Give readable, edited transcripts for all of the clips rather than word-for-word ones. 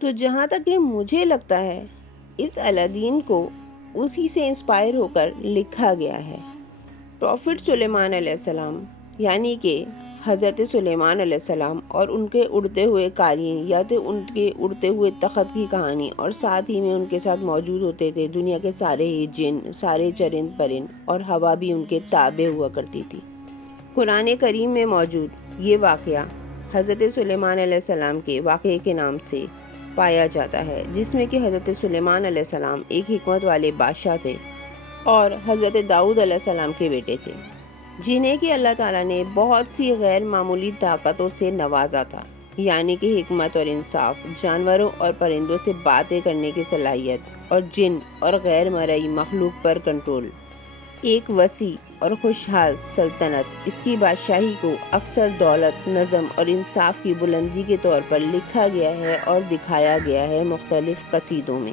تو جہاں تک کہ مجھے لگتا ہے اس الادین کو اسی سے انسپائر ہو کر لکھا گیا ہے۔ پروفٹ سلیمان علیہ السلام یعنی کہ حضرت سلیمان علیہ السلام اور ان کے اڑتے ہوئے قالین یا تو ان کے اڑتے ہوئے تخت کی کہانی، اور ساتھ ہی میں ان کے ساتھ موجود ہوتے تھے دنیا کے سارے ہی جن، سارے چرند پرند، اور ہوا بھی ان کے تابع ہوا کرتی تھی۔ قرآن کریم میں موجود یہ واقعہ حضرت سلیمان علیہ السلام کے واقعے کے نام سے پایا جاتا ہے، جس میں کہ حضرت سلیمان علیہ السلام ایک حکمت والے بادشاہ تھے اور حضرت داؤد علیہ السلام کے بیٹے تھے، جنہیں کہ اللہ تعالیٰ نے بہت سی غیر معمولی طاقتوں سے نوازا تھا، یعنی کہ حکمت اور انصاف، جانوروں اور پرندوں سے باتیں کرنے کی صلاحیت، اور جن اور غیر مرئی مخلوق پر کنٹرول۔ ایک وسیع اور خوشحال سلطنت، اس کی بادشاہی کو اکثر دولت، نظم اور انصاف کی بلندی کے طور پر لکھا گیا ہے اور دکھایا گیا ہے مختلف قصیدوں میں،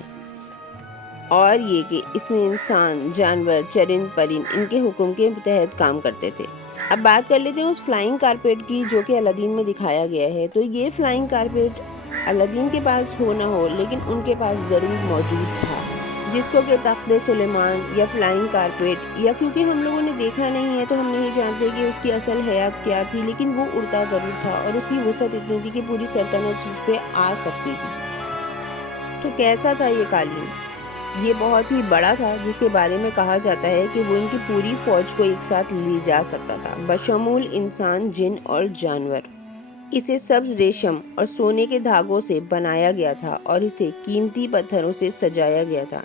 اور یہ کہ اس میں انسان، جانور، چرند پرند ان کے حکم کے تحت کام کرتے تھے۔ اب بات کر لیتے ہیں اس فلائنگ کارپیٹ کی جو کہ الادین میں دکھایا گیا ہے۔ تو یہ فلائنگ کارپیٹ الادین کے پاس ہو نہ ہو لیکن ان کے پاس ضرور موجود تھا، جس کو کہ تخت سلیمان یا فلائنگ کارپیٹ، یا کیونکہ ہم لوگوں نے دیکھا نہیں ہے تو ہم نہیں جانتے کہ اس کی اصل حیات کیا تھی، لیکن وہ اڑتا ضرور تھا اور اس کی وسعت اتنی تھی کہ پوری سلطنت اس پہ آ سکتی تھی۔ تو کیسا تھا یہ قالین؟ یہ بہت ہی بڑا تھا، جس کے بارے میں کہا جاتا ہے کہ وہ ان کی پوری فوج کو ایک ساتھ لے جا سکتا تھا، بشمول انسان، جن اور جانور۔ اسے سبز ریشم اور سونے کے دھاگوں سے بنایا گیا تھا اور اسے قیمتی پتھروں سے سجایا گیا تھا۔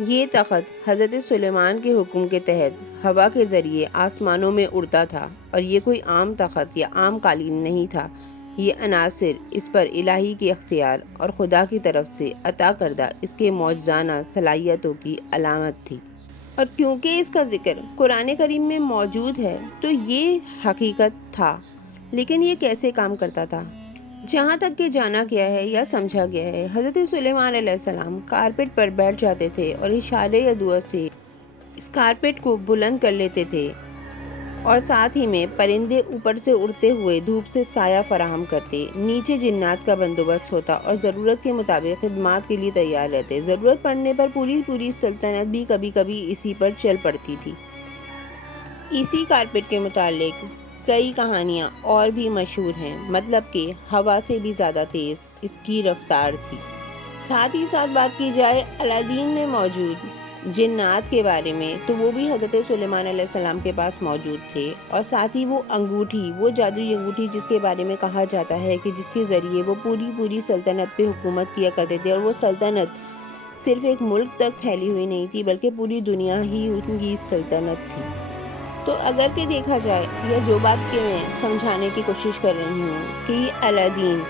یہ تخت حضرت سلیمان کے حکم کے تحت ہوا کے ذریعے آسمانوں میں اڑتا تھا، اور یہ کوئی عام تخت یا عام قالین نہیں تھا۔ یہ عناصر اس پر الہی کے اختیار اور خدا کی طرف سے عطا کردہ اس کے معجزانہ صلاحیتوں کی علامت تھی۔ اور کیونکہ اس کا ذکر قرآن کریم میں موجود ہے تو یہ حقیقت تھا، لیکن یہ کیسے کام کرتا تھا؟ جہاں تک کہ جانا گیا ہے یا سمجھا گیا ہے، حضرت سلیمان علیہ السلام کارپیٹ پر بیٹھ جاتے تھے اور اشارے یا دعا سے اس کارپیٹ کو بلند کر لیتے تھے، اور ساتھ ہی میں پرندے اوپر سے اڑتے ہوئے دھوپ سے سایہ فراہم کرتے، نیچے جنات کا بندوبست ہوتا اور ضرورت کے مطابق خدمات کے لیے تیار رہتے۔ ضرورت پڑنے پر پوری سلطنت بھی کبھی کبھی اسی پر چل پڑتی تھی۔ اسی کارپیٹ کے متعلق کئی کہانیاں اور بھی مشہور ہیں، مطلب کہ ہوا سے بھی زیادہ تیز اس کی رفتار تھی۔ ساتھ ہی ساتھ بات کی جائے الادین میں موجود جنات کے بارے میں، تو وہ بھی حضرت سلیمان علیہ السلام کے پاس موجود تھے، اور ساتھ ہی وہ انگوٹھی، وہ جادوئی انگوٹھی جس کے بارے میں کہا جاتا ہے کہ جس کے ذریعے وہ پوری سلطنت پہ حکومت کیا کرتے تھے، اور وہ سلطنت صرف ایک ملک تک پھیلی ہوئی نہیں تھی بلکہ پوری دنیا ہی ان کی سلطنت تھی۔ تو اگر کہ دیکھا جائے، یا جو بات کہ میں سمجھانے کی کوشش کر رہی ہوں کہ یہ الادین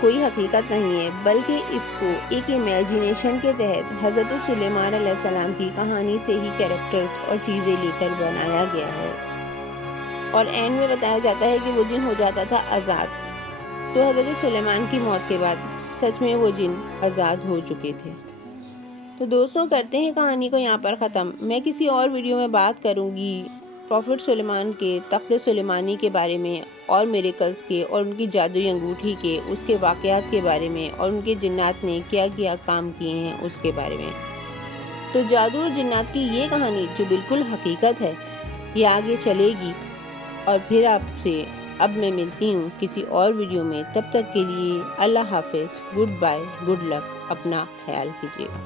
کوئی حقیقت نہیں ہے، بلکہ اس کو ایک امیجینیشن کے تحت حضرت سلیمان علیہ السلام کی کہانی سے ہی کیریکٹرز اور چیزیں لے کر بنایا گیا ہے، اور اینڈ میں بتایا جاتا ہے کہ وہ جن ہو جاتا تھا آزاد۔ تو حضرت سلیمان کی موت کے بعد سچ میں وہ جن آزاد ہو چکے تھے۔ تو دوستوں، کرتے ہیں کہانی کو یہاں پر ختم۔ میں کسی اور ویڈیو میں بات کروں گی پروفٹ سلیمان کے تخت سلیمانی کے بارے میں، اور میریکلز کے، اور ان کی جادوئی انگوٹھی کے، اس کے واقعات کے بارے میں، اور ان کے جنات نے کیا کیا کام کیے ہیں اس کے بارے میں۔ تو جادو اور جنات کی یہ کہانی جو بالکل حقیقت ہے، یہ آگے چلے گی، اور پھر آپ سے اب میں ملتی ہوں کسی اور ویڈیو میں۔ تب تک کے لیے اللہ حافظ، گڈ بائے، گڈ لک، اپنا خیال کیجیے گا۔